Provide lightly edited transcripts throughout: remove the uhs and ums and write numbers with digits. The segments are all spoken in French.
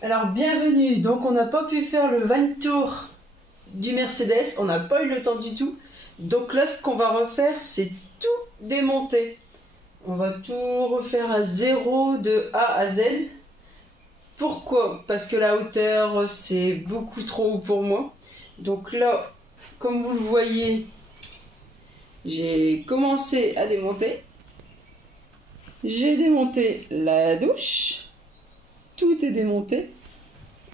Alors bienvenue, donc on n'a pas pu faire le van tour du Mercedes, on n'a pas eu le temps du tout. Donc là ce qu'on va refaire c'est tout démonter. On va tout refaire à zéro de A à Z. Pourquoi? Parce que la hauteur c'est beaucoup trop haut pour moi. Donc là, comme vous le voyez, j'ai commencé à démonter. J'ai démonté la douche. Tout est démonté.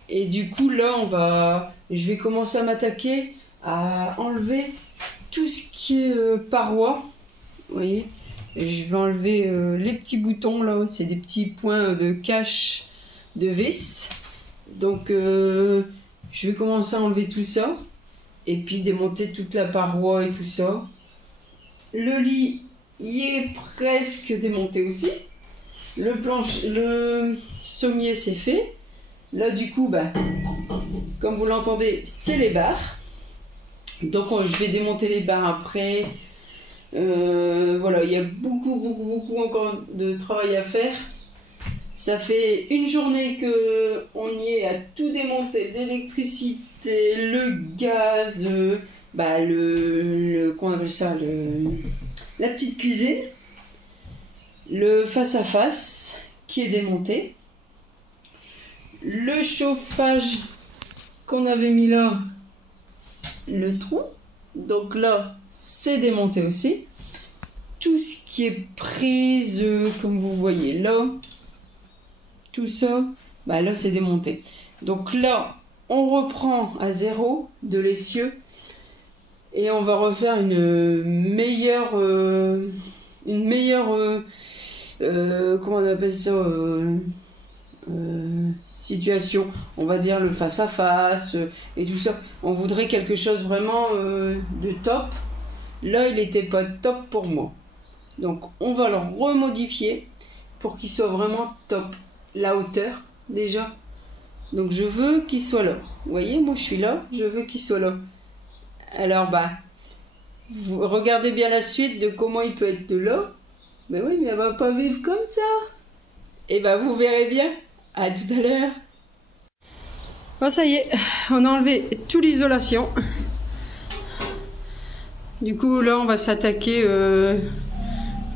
Et du coup là je vais commencer à m'attaquer à enlever tout ce qui est parois. Vous voyez, et je vais enlever les petits boutons là, c'est des petits points de cache de vis. Donc je vais commencer à enlever tout ça et puis démonter toute la paroi et tout ça. Le lit y est presque démonté aussi. Le sommier c'est fait. Là du coup, comme vous l'entendez, c'est les barres. Donc je vais démonter les barres après. Voilà, il y a beaucoup encore de travail à faire. Ça fait une journée que on y est à tout démonter, l'électricité, le gaz, qu'on appelle ça, la petite cuisine, le face-à-face qui est démonté, le chauffage qu'on avait mis là, le trou, donc là c'est démonté aussi. Tout ce qui est prise, comme vous voyez là, tout ça, là c'est démonté. Donc là on reprend à zéro de l'essieu et on va refaire une meilleure comment on appelle ça, situation, on va dire le face à face et tout ça. On voudrait quelque chose vraiment de top. Là il n'était pas top pour moi, donc on va le remodifier pour qu'il soit vraiment top. La hauteur déjà, donc je veux qu'il soit là, vous voyez, moi je suis là, je veux qu'il soit là. Alors vous regardez bien la suite de comment il peut être de là. Mais oui, mais elle va pas vivre comme ça. Et vous verrez bien. À tout à l'heure. Bon, ça y est, on a enlevé toute l'isolation. Du coup, là, on va s'attaquer.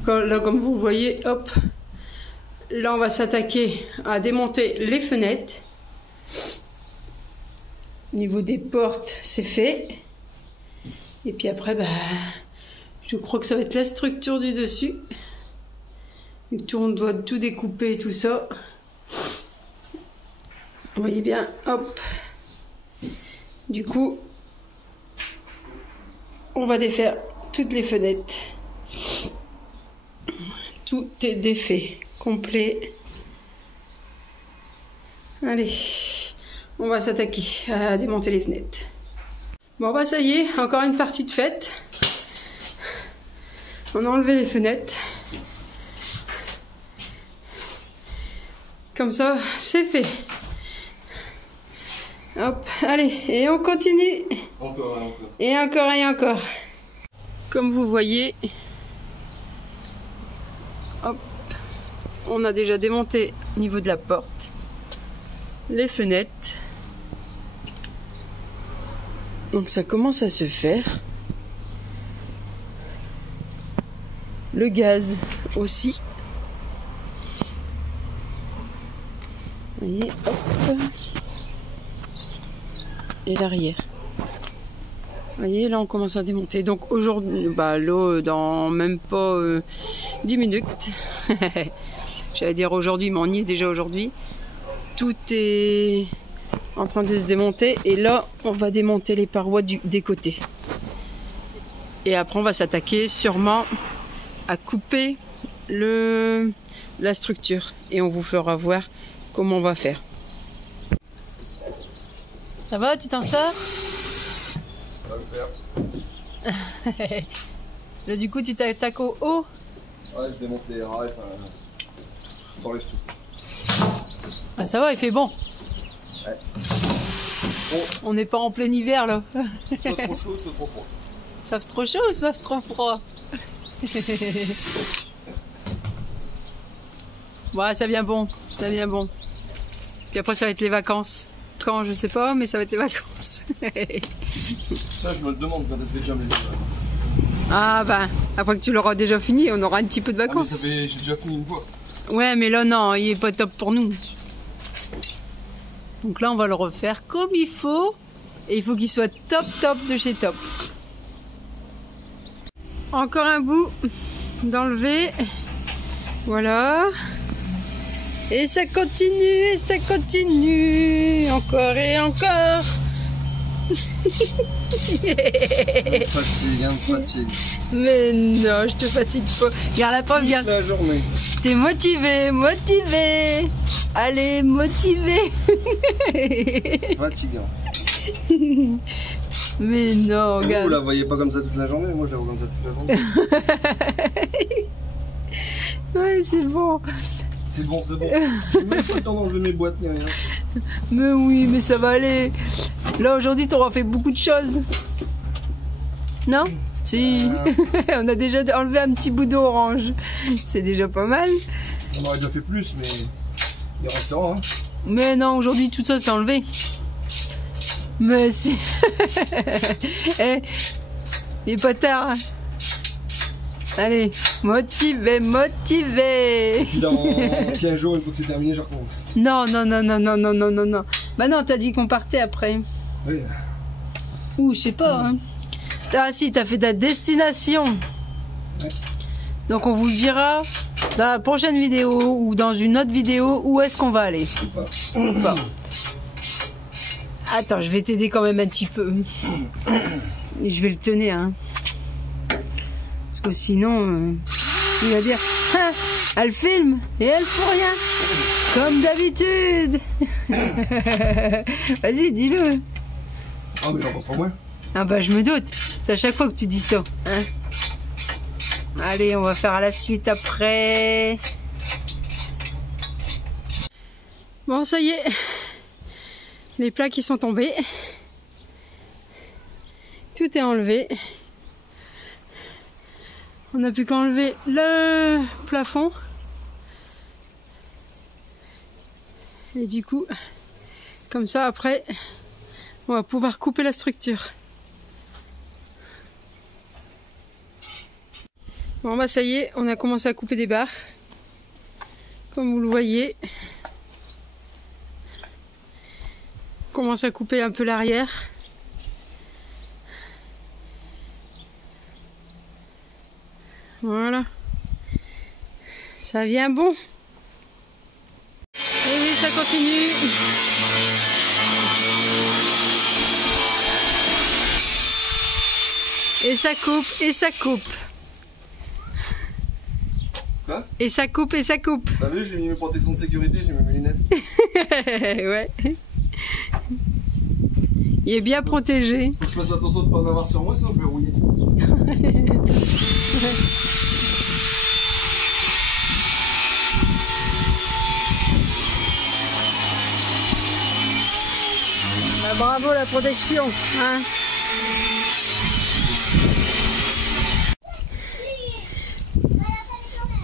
Là, comme vous voyez, hop. Là, on va s'attaquer à démonter les fenêtres. Au niveau des portes, c'est fait. Et puis après, je crois que ça va être la structure du dessus. On doit tout découper et tout ça. Vous voyez bien, hop. Du coup, on va défaire toutes les fenêtres. Tout est défait, complet. Allez, on va s'attaquer à démonter les fenêtres. Bon ça y est, encore une partie de faite. On a enlevé les fenêtres. Comme ça, c'est fait. Hop, allez, et on continue. Encore et encore. Et encore et encore. Comme vous voyez, hop, on a déjà démonté au niveau de la porte, les fenêtres. Donc ça commence à se faire. Le gaz aussi. Vous voyez, hop. Et l'arrière. Vous voyez, là on commence à démonter. Donc aujourd'hui, là, dans même pas 10 minutes. J'allais dire aujourd'hui, mais on y est déjà aujourd'hui. Tout est en train de se démonter. Et là, on va démonter les parois des côtés. Et après, on va s'attaquer sûrement à couper la structure. Et on vous fera voir comment on va faire. Ça va, tu t'en sors? Ça va le faire. Là, du coup, tu t'attaques au haut? Ouais, je démonte les rails, je t'enlève tout. Ah, ça va, il fait bon. Ouais. Bon. On n'est pas en plein hiver, là. Soit trop chaud, soit trop froid. Sauf trop chaud ou sauf trop froid? Ouais, ça vient bon, ça vient bon. Puis après ça va être les vacances. Quand je sais pas, mais ça va être les vacances. Ça je me le demande quand est-ce que tu vas me laisser. Ah ben, après que tu l'auras déjà fini, on aura un petit peu de vacances. J'ai déjà fini une fois. Ouais, mais là non, il est pas top pour nous. Donc là on va le refaire comme il faut. Et il faut qu'il soit top de chez top. Encore un bout d'enlever. Voilà. Et ça continue, encore et encore. Me fatigue. Mais non, je te fatigue pas. Regarde la preuve, regarde. La journée. T'es motivé. Allez, motivé. Fatigant. Mais non, regarde. Vous la voyez pas comme ça toute la journée, moi je la vois comme ça toute la journée. Ouais, c'est bon. C'est bon. J'ai même pas le temps d'enlever mes boîtes ni rien. Mais oui, mais ça va aller. Là aujourd'hui, t'auras fait beaucoup de choses. Non? Si. On a déjà enlevé un petit bout d'orange. C'est déjà pas mal. On aurait déjà fait plus, mais il restera. Hein. Mais non, aujourd'hui tout ça c'est enlevé. Mais si. Eh, il est pas tard. Allez, motivé. Et puis dans 15 jours, une fois que c'est terminé, je recommence. Non. Bah non, t'as dit qu'on partait après. Oui. Ouh, je sais pas. Hein. Ah si, t'as fait ta destination. Ouais. Donc on vous le dira dans la prochaine vidéo ou dans une autre vidéo où est-ce qu'on va aller. Ou pas. Attends, je vais t'aider quand même un petit peu. Et je vais le tenir. Hein. Parce que sinon, il va dire ah, elle filme et elle fout rien. Comme d'habitude. Vas-y, dis-le. Ah, mais j'en pense pas moins. Ah bah je me doute. C'est à chaque fois que tu dis ça. Hein. Allez, on va faire la suite après. Bon, ça y est. Les plaques qui sont tombés. Tout est enlevé. On n'a plus qu'à enlever le plafond. Et du coup, comme ça après, on va pouvoir couper la structure. Bon bah ça y est, on a commencé à couper des barres. Comme vous le voyez. On commence à couper un peu l'arrière. Voilà. Ça vient bon. Et oui, ça continue. Et ça coupe, et ça coupe. Quoi? Et ça coupe, et ça coupe. T'as vu, j'ai mis mes protections de sécurité, j'ai mis mes lunettes. Ouais. Il est bien protégé. Faut que je fasse attention de ne pas en avoir sur moi, sinon je vais rouiller. Bah, bravo la protection, hein.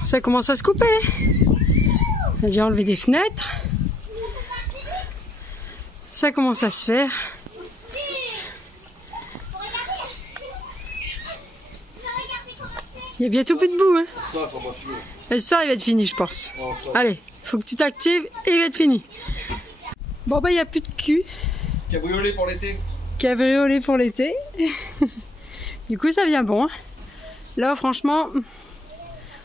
Ça commence à se couper. J'ai enlevé des fenêtres. Ça commence à se faire. Il y a bientôt plus de boue. Hein. Ça va finir. Et ça, il va être fini, je pense. Oh, allez, faut que tu t'actives et il va être fini. Bon, bah, il n'y a plus de cul. Cabriolet pour l'été. Cabriolet pour l'été. Du coup, ça vient bon. Là, franchement,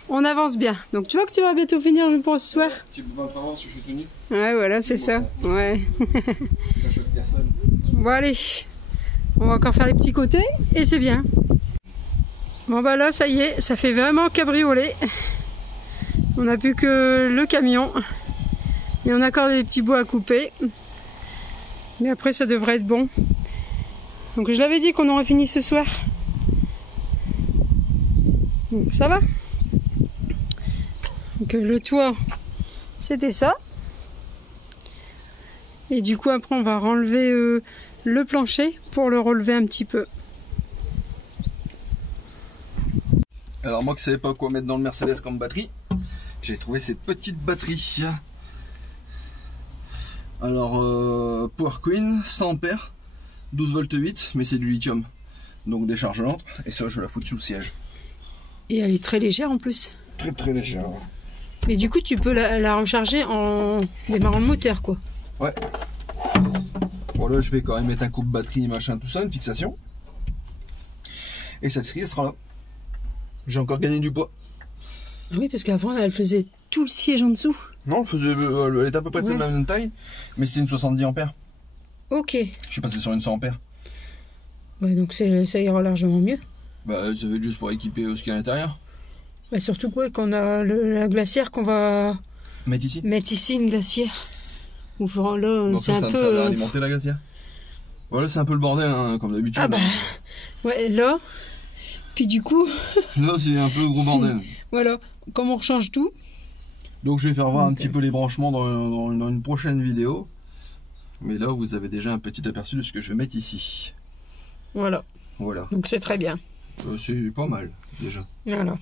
on avance bien. Donc, tu vois que tu vas bientôt finir pour ce soir. Tu peux pas me faire voir si je suis tenu. Ouais, voilà, c'est ça. Ouais. Ça choque personne. Bon, allez. On va encore faire les petits côtés et c'est bien. Bon, bah là, ça y est, ça fait vraiment cabriolet. On n'a plus que le camion. Et on a encore des petits bouts à couper. Mais après, ça devrait être bon. Donc, je l'avais dit qu'on aurait fini ce soir. Donc, ça va. Donc, le toit, c'était ça. Et du coup, après, on va renlever le plancher pour le relever un petit peu. Alors, moi qui savais pas quoi mettre dans le Mercedes comme batterie, j'ai trouvé cette petite batterie. Alors, Power Queen, 100 ampères, 12 volts 8, mais c'est du lithium. Donc décharge lente, et ça, je vais la foutre sous le siège. Et elle est très légère en plus. Très très légère. Mais du coup, tu peux la recharger en démarrant le moteur, quoi. Ouais. Bon, là, je vais quand même mettre un coupe batterie, machin, tout ça, une fixation. Et celle-ci, elle sera là. J'ai encore gagné du poids. Ah oui, parce qu'avant, elle faisait tout le siège en dessous. Non, elle était à peu près de cette même taille, mais c'était une 70 ampères. Ok. Je suis passé sur une 100 ampères. Ouais, donc ça ira largement mieux. Bah, ça va être juste pour équiper ce qu'il y a à l'intérieur. Bah, surtout quoi, qu'on a la glacière qu'on va mettre ici, une glacière. Là, c'est un peu. Ça va alimenter la glacière. Voilà, c'est un peu le bordel, hein, comme d'habitude. Ah bah. Ouais, là. Puis du coup. Là, c'est un peu gros bordel. Voilà, comme on rechange tout. Donc, je vais faire voir un petit peu les branchements dans une prochaine vidéo. Mais là, vous avez déjà un petit aperçu de ce que je vais mettre ici. Voilà. Voilà. Donc, c'est très bien. C'est pas mal, déjà. Voilà.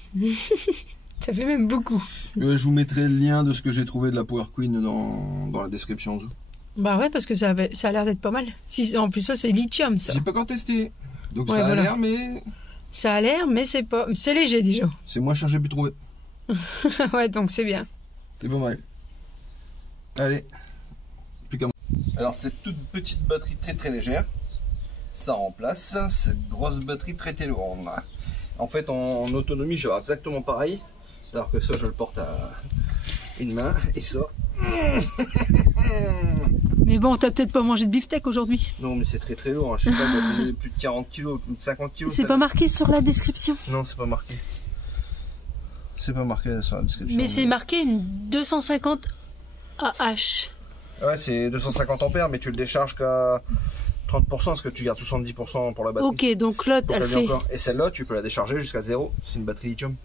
Ça fait même beaucoup. Je vous mettrai le lien de ce que j'ai trouvé de la Power Queen dans la description en dessous. Bah ouais, parce que ça a l'air d'être pas mal. En plus, ça, c'est lithium, ça. J'ai pas encore testé. Donc, ouais, ça a l'air, mais... Ça a l'air, mais c'est pas... C'est léger, déjà. C'est moins cher, j'ai pu trouver. Ouais, donc c'est bien. C'est pas mal. Allez. Plus qu'à moi. Alors, cette toute petite batterie très très légère, ça remplace cette grosse batterie très très lourde. En fait, en autonomie, je vais avoir exactement pareil. Alors que ça, je le porte à une main. Et ça... Mais bon, t'as peut-être pas mangé de beefsteak aujourd'hui. Non, mais c'est très très lourd. Hein. Je sais pas, moi, plus de 40 kg, plus de 50 kg. C'est pas marqué sur la description. Non, c'est pas marqué. C'est pas marqué sur la description. Mais c'est marqué une 250 AH. Ouais, c'est 250 ampères, mais tu le décharges qu'à 30% parce que tu gardes 70% pour la batterie. Ok, donc là, elle fait... Encore. Et celle-là, tu peux la décharger jusqu'à 0. C'est une batterie lithium.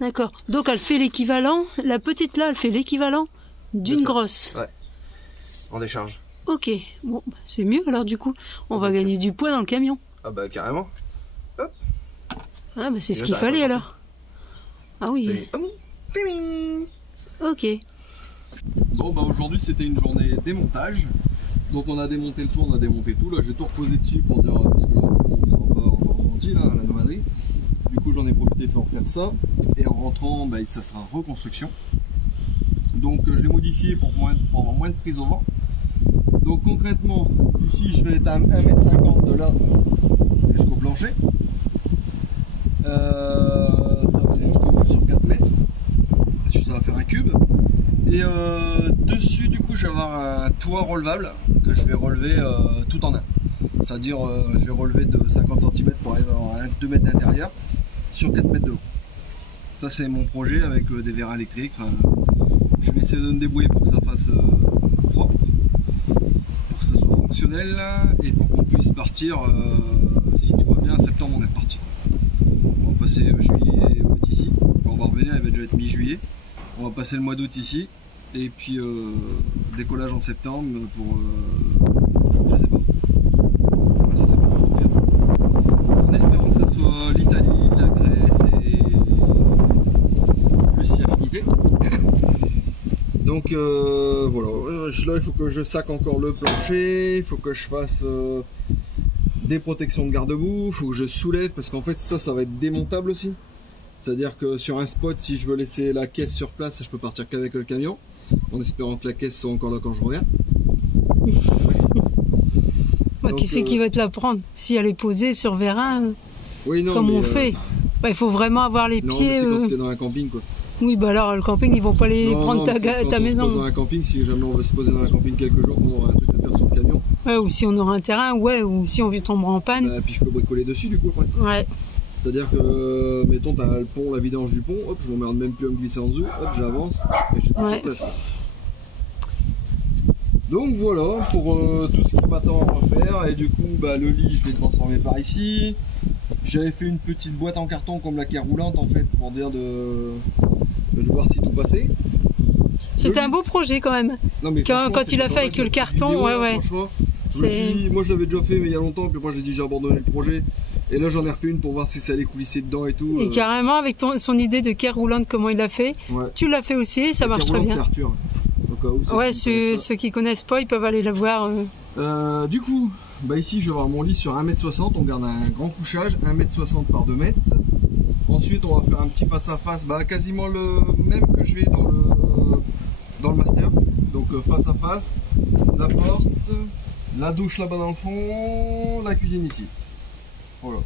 D'accord. Donc elle fait l'équivalent, la petite là, elle fait l'équivalent d'une grosse. Ouais. En décharge. Ok. Bon, c'est mieux alors du coup. On va gagner du poids dans le camion. Ah bah carrément. Hop. Ah bah c'est ce qu'il fallait alors. Ah oui. Ok. Bon bah aujourd'hui c'était une journée démontage. Donc on a démonté le tour, on a démonté tout. Là je vais tout reposer dessus pour dire parce que là bon, ça va pas encore menti là la nomaderie. Du coup j'en ai profité pour faire ça. Et en rentrant bah, ça sera reconstruction. Donc je l'ai modifié pour avoir moins de prise au vent. Donc concrètement ici je vais être à 1,50 m de là jusqu'au plancher. Ça va aller jusqu'au bout sur 4 mètres. Ça va faire un cube. Et dessus du coup je vais avoir un toit relevable que je vais relever tout en un. C'est-à-dire je vais relever de 50 cm pour arriver à 2 mètres d'intérieur sur 4 mètres de haut. Ça c'est mon projet avec des verres électriques. Enfin, je vais essayer de me débrouiller pour que ça fasse propre, pour que ça soit fonctionnel et pour qu'on puisse partir si tout va bien en septembre on est reparti. On va passer juillet et août ici. Quand on va revenir il va déjà être mi-juillet. On va passer le mois d'août ici et puis décollage en septembre pour je sais pas. Je sais pas quoi faire. En espérant que ça soit l'Italie, la Grèce et plus si affinité. Donc voilà, là il faut que je sac encore le plancher, il faut que je fasse des protections de garde-boue, il faut que je soulève parce qu'en fait ça va être démontable aussi. C'est-à-dire que sur un spot, si je veux laisser la caisse sur place, je peux partir qu'avec le camion, en espérant que la caisse soit encore là quand je reviens. Donc, qui c'est qui va te la prendre? Si elle est posée sur vérin, oui, non, comme on fait. Bah, il faut vraiment avoir les pieds... c'est quand tu es dans un camping quoi. Oui, bah alors le camping, ils vont pas prendre ta maison. On se pose dans un camping, si jamais on veut se poser dans un camping quelques jours, on aura un truc à faire sur le camion. Ouais, ou si on aura un terrain, ouais, ou si on vit tomber en panne. Bah, puis je peux bricoler dessus du coup après. Ouais. C'est-à-dire que, mettons, tu as le pont, la vidange du pont, hop, je m'emmerde même plus à me glisser en dessous, hop, j'avance, et je suis tout sur place. Donc voilà, pour tout ce qui m'attend à refaire, et du coup, bah, le lit, je l'ai transformé par ici. J'avais fait une petite boîte en carton comme la caisse roulante, en fait, pour dire de voir si tout passait. C'était un beau projet quand même. Non, mais quand tu l'as fait avec le carton, vidéo, ouais. Moi je l'avais déjà fait mais il y a longtemps, puis moi j'ai dit j'ai abandonné le projet. Et là j'en ai refait une pour voir si ça allait coulisser dedans et tout. Et carrément avec son idée de caisse roulante, comment il l'a fait, tu l'as fait aussi et ça marche très bien. C'est Arthur. Donc cas où. Ouais, ceux qui connaissent pas, ils peuvent aller la voir. Du coup, bah ici je vais avoir mon lit sur 1m60, on garde un grand couchage, 1m60 par 2 mètres. Ensuite on va faire un petit face à face, bah quasiment le même que je vais dans le master. Donc face à face, la porte, la douche là-bas dans le fond, la cuisine ici. Voilà.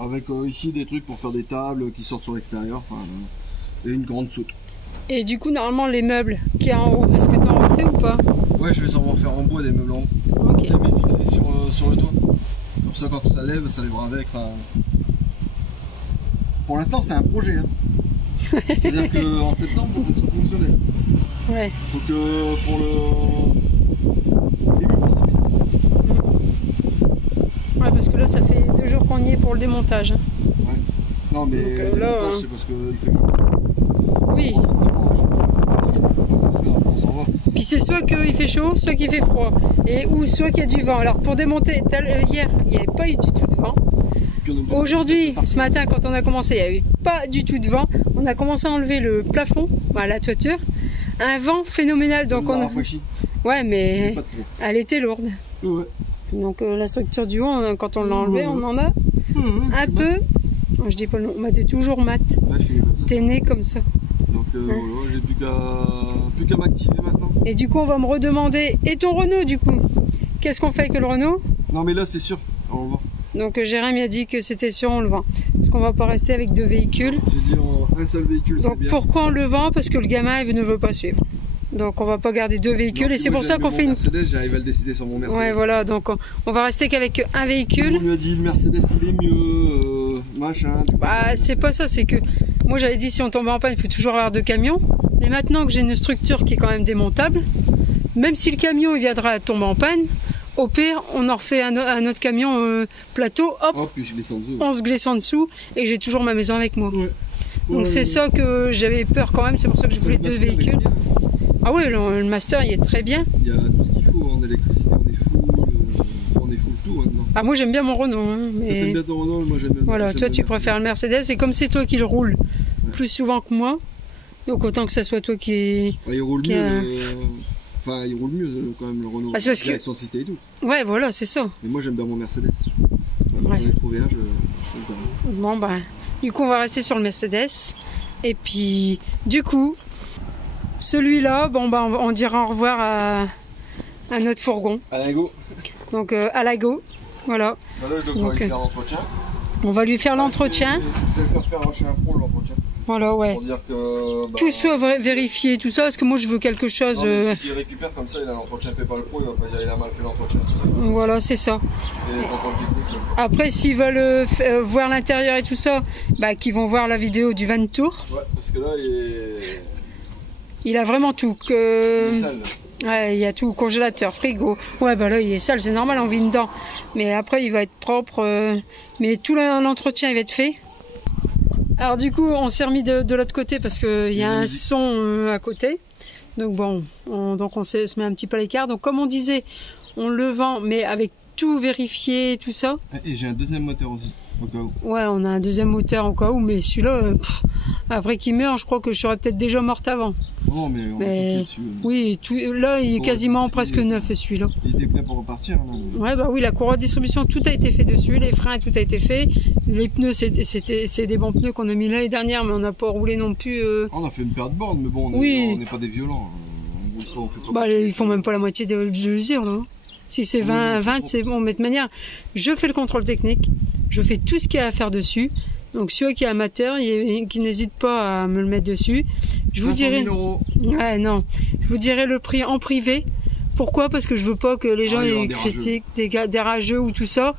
Avec ici des trucs pour faire des tables qui sortent sur l'extérieur, et une grande soute. Et du coup, normalement, les meubles qui est en haut, est-ce que tu en refais ou pas? Ouais, je vais sûrement faire en bois des meubles en haut. Ok. Mais fixés sur le toit. Comme ça, quand ça lève, ça lèvera avec. Pour l'instant, c'est un projet. Hein. C'est-à-dire qu'en septembre, il faut que ça soit fonctionnel. Ouais. Il faut que pour le début, petit à petit. Ouais, parce que là, ça fait 2 jours qu'on y est pour le démontage. Hein. Ouais. Non, mais donc, le là, montage, c'est parce qu'il fait chaud. Oui. Puis c'est soit qu'il fait chaud, soit qu'il fait froid. Ou soit qu'il y a du vent. Alors pour démonter, hier, il n'y avait pas eu du tout de vent. Aujourd'hui, ce matin, quand on a commencé, il n'y avait pas du tout de vent. On a commencé à enlever le plafond, la toiture. Un vent phénoménal. Donc on a... Ouais, mais elle était lourde. Ouais. Donc la structure du haut, quand on l'a enlevé, on en a un peu. Je dis pas le nom, mais t'es toujours mat. T'es né comme ça. Donc voilà, j'ai plus qu'à m'activer maintenant. Et du coup, on va me redemander, et ton Renault du coup? Qu'est-ce qu'on fait avec le Renault? Non mais là c'est sûr, on le vend. Donc Jérémy a dit que c'était sûr, on le vend. Parce qu'on va pas rester avec 2 véhicules. J'ai dit un seul véhicule, c'est bien. Donc pourquoi on le vend? Parce que le gamin il ne veut pas suivre. Donc on va pas garder 2 véhicules. Donc, et c'est pour ça qu'on fait une... Mercedes, j'arrive à le décider sur mon Mercedes. Ouais voilà, donc on va rester qu'avec un véhicule. On lui a dit le Mercedes il est mieux, machin. Bah c'est pas ça, c'est que moi j'avais dit si on tombe en panne il faut toujours avoir 2 camions. Mais maintenant que j'ai une structure qui est quand même démontable, même si le camion il viendra tomber en panne, au pire on en refait un autre camion plateau, hop, puis je glisse en dessous. On se glisse en dessous et j'ai toujours ma maison avec moi. Ouais. Donc c'est ça que j'avais peur quand même, c'est pour ça que je voulais 2 véhicules. Ah oui, le master il est très bien. Il y a tout ce qu'il faut en électricité, on est full tout maintenant. Ah moi j'aime bien mon Renault. Hein, mais... T'aimes bien ton Renault, moi j'aime bien. Voilà, toi tu préfères le Mercedes et comme c'est toi qui le roule plus souvent que moi, donc autant que ça soit toi qui... Ouais, il roule mieux, enfin il roule mieux quand même le Renault, avec son système et tout. Ouais voilà, c'est ça. Mais moi j'aime bien mon Mercedes. Ouais. J'en ai trouvé un, je le donne. Bon bah, du coup on va rester sur le Mercedes. Et puis, du coup, celui-là, bon bah on dira au revoir à notre fourgon. À la go. Donc à la go, voilà. Là, je dois lui faire l'entretien. On va lui faire l'entretien. Je vais faire arracher un pont l'entretien. Voilà, ouais. Pour dire que tout soit vérifié, tout ça, parce que moi je veux quelque chose. Non, s'il récupère comme ça, il a l'entretien fait par le pro, il va pas dire il a mal fait l'entretien. Voilà, c'est ça. Et après, s'ils veulent voir l'intérieur et tout ça, bah qu'ils vont voir la vidéo du van tour. Ouais, parce que là il a vraiment tout. Il est sale. Ouais, il y a tout, congélateur, frigo. Ouais, bah là, il est sale, c'est normal, on vit dedans. Mais après, il va être propre. Mais tout l'entretien, il va être fait. Alors du coup, on s'est remis de l'autre côté parce qu'il y a un son à côté. Donc bon, on se met un petit peu à l'écart. Donc comme on disait, on le vend, mais avec tout vérifié, tout ça. Et j'ai un deuxième moteur aussi, au cas où. Ouais, on a un deuxième moteur au cas où, mais celui-là, après qu'il meurt, je crois que je serais peut-être déjà morte avant. Non, mais on a tout fait dessus. Oui, là, il est quasiment presque neuf, celui-là. Il était prêt pour repartir. Là. Ouais, bah oui, la courroie de distribution, tout a été fait dessus, les freins, tout a été fait. Les pneus, c'est des bons pneus qu'on a mis l'année dernière, mais on n'a pas roulé non plus. On a fait une paire de bornes, mais bon, on n'est pas des violents. On roule pas, on fait pas. Bah, ils font même pas la moitié de l'usure, là. Si c'est 20, c'est bon. Mais de toute manière, je fais le contrôle technique, je fais tout ce qu'il y a à faire dessus. Donc ceux qui est amateur, qui n'hésitent pas à me le mettre dessus, je vous dirai. Ouais, non, je vous dirai le prix en privé. Pourquoi? Parce que je veux pas que les gens critiquent des rageux ou tout ça.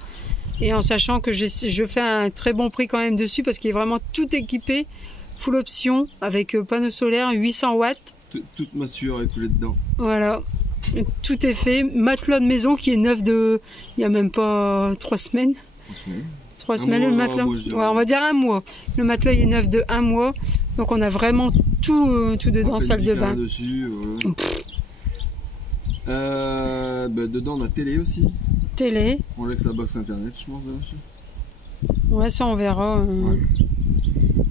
Et en sachant que je fais un très bon prix quand même dessus parce qu'il est vraiment tout équipé, full option avec panneaux solaires 800 watts. Toute ma sueur est coulée dedans. Voilà. Tout est fait. Matelas de maison qui est neuf il y a même pas 3 semaines. 3 semaines. 3 semaines le matelas. Ouais, on va dire 1 mois. Le matelas il est neuf de 1 mois. Donc on a vraiment tout dedans, salle de bain. Dessus, dedans on a télé aussi. Télé. On laisse la box internet, je pense. Dessus. Ouais, ça on verra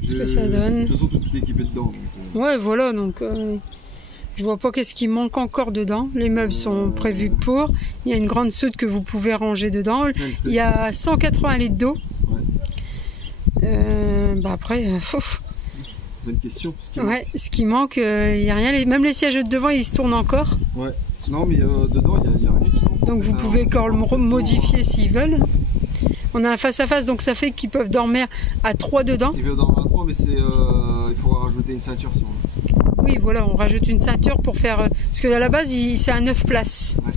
ce que ça donne. De toute façon tout est équipé dedans. Donc, ouais, voilà donc. Je vois pas qu'est-ce qui manque encore dedans. Les meubles sont prévus pour. Il y a une grande soute que vous pouvez ranger dedans. Il y a 180 litres d'eau. Ouais. Après, bonne question. Ce qui manque, il n'y a rien. Même les sièges de devant, ils se tournent encore. Ouais. Non, mais dedans, il n'y a rien qui manque. Donc vous pouvez encore le modifier s'ils veulent. On a un face-à-face, donc ça fait qu'ils peuvent dormir à 3 dedans. Ils peuvent dormir à 3, mais il faut rajouter une ceinture si on veut. Oui, voilà, on rajoute une ceinture pour faire... Parce qu'à la base, c'est un 9 places. Ouais.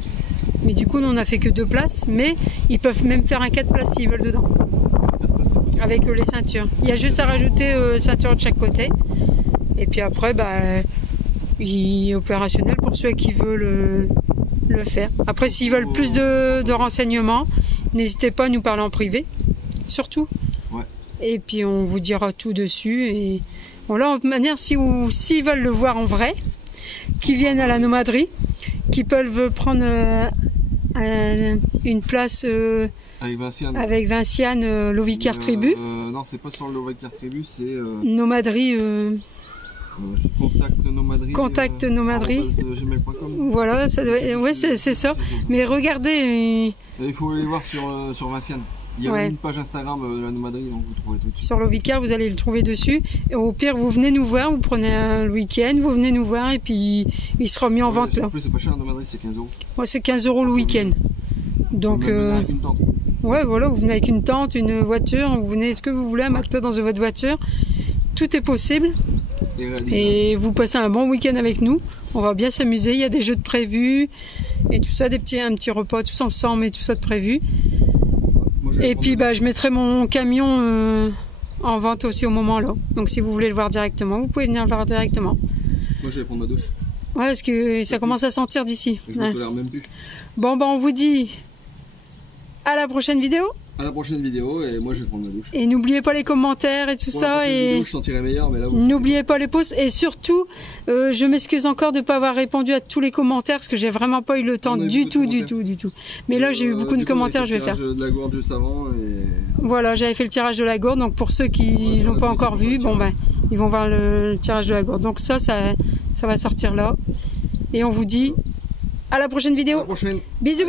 Mais du coup, nous, on n'a fait que 2 places. Mais ils peuvent même faire un 4 places s'ils veulent dedans. 4 places, avec les ceintures. Il y a juste à rajouter ceinture de chaque côté. Et puis après, il est opérationnel pour ceux qui veulent le faire. Après, s'ils veulent plus de renseignements, n'hésitez pas à nous parler en privé. Surtout. Ouais. Et puis, on vous dira tout dessus. Et... Voilà, de manière, s'ils veulent le voir en vrai, qu'ils viennent à la nomaderie, qu'ils peuvent prendre une place avec Vinciane, Lovicar Tribu. Non, c'est pas sur Lovicar Tribu, c'est... Nomaderie... Contact nomaderie. Voilà, ça doit... ouais, c'est ça. Mais regardez... Il faut aller voir sur Vinciane. Il y a une page Instagram de la nomaderie, donc vous trouvez tout de suite. Sur le Vicar, vous allez le trouver dessus. Et au pire, vous venez nous voir, vous prenez le week-end, vous venez nous voir et puis il sera mis en vente là. En plus, c'est pas cher la nomaderie, c'est 15 €. Ouais, c'est 15 € le week-end. Donc, vous venez avec une tente. Ouais, voilà, vous venez avec une tente, une voiture, vous venez ce que vous voulez, un matelas dans votre voiture. Tout est possible. Et vous passez un bon week-end avec nous. On va bien s'amuser. Il y a des jeux de prévus et tout ça, un petit repas tous ensemble et tout ça de prévu. Et puis je mettrai mon camion en vente aussi au moment là. Donc si vous voulez le voir directement, vous pouvez venir le voir directement. Moi je vais prendre ma douche. Ouais, parce que ça commence à sentir d'ici. Je ne tolère même plus. Bon, on vous dit à la prochaine vidéo. À la prochaine vidéo et moi je vais prendre ma douche. Et n'oubliez pas les commentaires et tout ça. Et vidéo, je sentirai meilleur, mais là n'oubliez pas les pouces et surtout, je m'excuse encore de ne pas avoir répondu à tous les commentaires parce que j'ai vraiment pas eu le temps du tout. Mais là j'ai eu beaucoup de commentaires, je vais faire. De la gourde juste avant et... Voilà, j'avais fait le tirage de la gourde, donc pour ceux qui l'ont pas encore vu, ils vont voir le tirage de la gourde. Donc ça va sortir là. Et on vous dit à la prochaine vidéo. À la prochaine. Bisous.